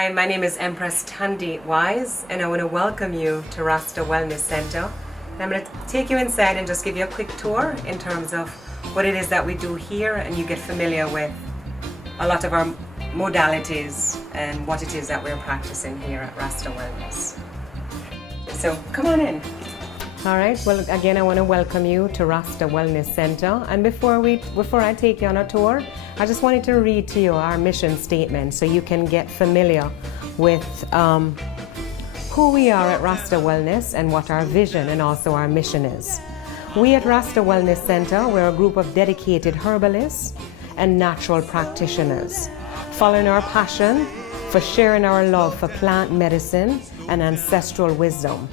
Hi, my name is Empress Thandi Wise, and I want to welcome you to Rasta Wellness Centre. And I'm going to take you inside and just give you a quick tour in terms of what it is that we do here, and you get familiar with a lot of our modalities and what it is that we're practicing here at Rasta Wellness. So come on in. All right, well, again, I want to welcome you to Rasta Wellness Centre. And before I take you on a tour, I just wanted to read to you our mission statement so you can get familiar with who we are at Rasta Wellness and what our vision and also our mission is. We at Rasta Wellness Centre, we're a group of dedicated herbalists and natural practitioners, following our passion for sharing our love for plant medicine and ancestral wisdom.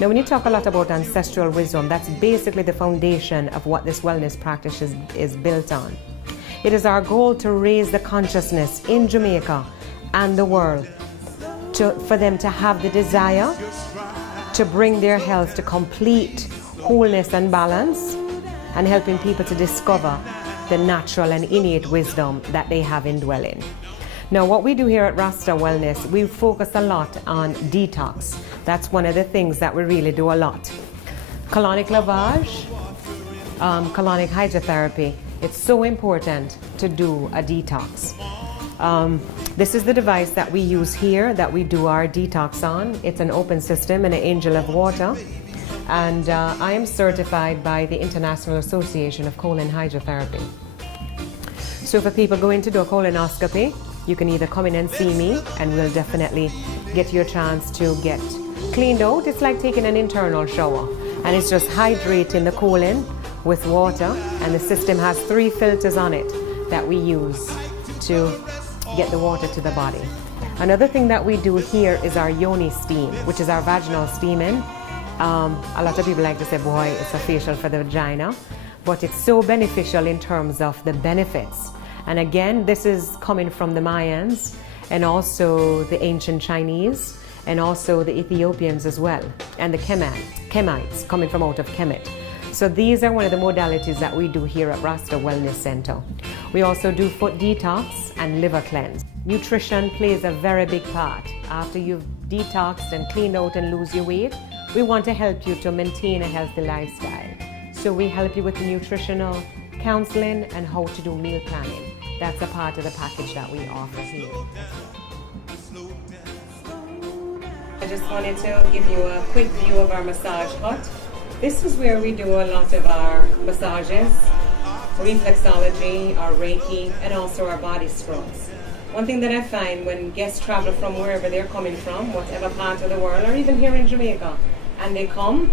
Now, when you talk a lot about ancestral wisdom, that's basically the foundation of what this wellness practice is built on. It is our goal to raise the consciousness in Jamaica and the world for them to have the desire to bring their health to complete wholeness and balance, and helping people to discover the natural and innate wisdom that they have indwelling. Now, what we do here at Rasta Wellness, we focus a lot on detox. That's one of the things that we really do a lot. Colonic lavage, colonic hydrotherapy. It's so important to do a detox. This is the device that we use here that we do our detox on. It's an open system and an angel of water. And I am certified by the International Association of Colon Hydrotherapy. So for people going to do a colonoscopy, you can either come in and see me, and we'll definitely get you a chance to get cleaned out. It's like taking an internal shower, and it's just hydrating the colon with water, and the system has 3 filters on it that we use to get the water to the body. Another thing that we do here is our yoni steam, which is our vaginal steaming. A lot of people like to say, boy, it's a facial for the vagina, but it's so beneficial in terms of the benefits. And again, this is coming from the Mayans and also the ancient Chinese and also the Ethiopians as well, and the Kemites coming from out of Kemet. So these are one of the modalities that we do here at Rasta Wellness Centre. We also do foot detox and liver cleanse. Nutrition plays a very big part. After you've detoxed and cleaned out and lose your weight, we want to help you to maintain a healthy lifestyle. So we help you with nutritional counseling and how to do meal planning. That's a part of the package that we offer here. I just wanted to give you a quick view of our massage hut. This is where we do a lot of our massages, reflexology, our Reiki, and also our body scrubs. One thing that I find when guests travel from wherever they're coming from, whatever part of the world, or even here in Jamaica, and they come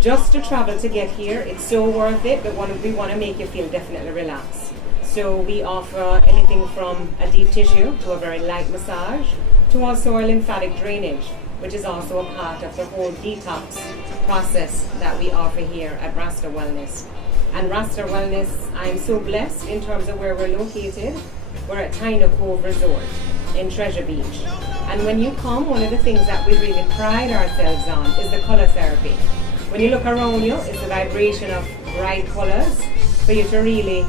just to travel to get here, it's so worth it, but we want to make you feel definitely relaxed. So we offer anything from a deep tissue to a very light massage, to also our lymphatic drainage, which is also a part of the whole detox process that we offer here at Rasta Wellness. And Rasta Wellness, I'm so blessed in terms of where we're located. We're at Taino Cove Resort in Treasure Beach. And when you come, one of the things that we really pride ourselves on is the color therapy. When you look around you, it's the vibration of bright colors for you to really,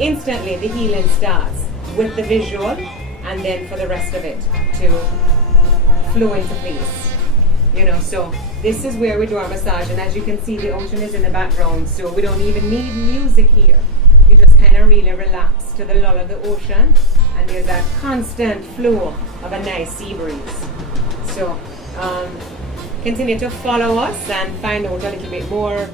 instantly the healing starts with the visual, and then for the rest of it to flow into place. So this is where we do our massage, and as you can see, the ocean is in the background, so we don't even need music here. You just kind of really relax to the lull of the ocean, and there's that constant flow of a nice sea breeze. So continue to follow us and find out a little bit more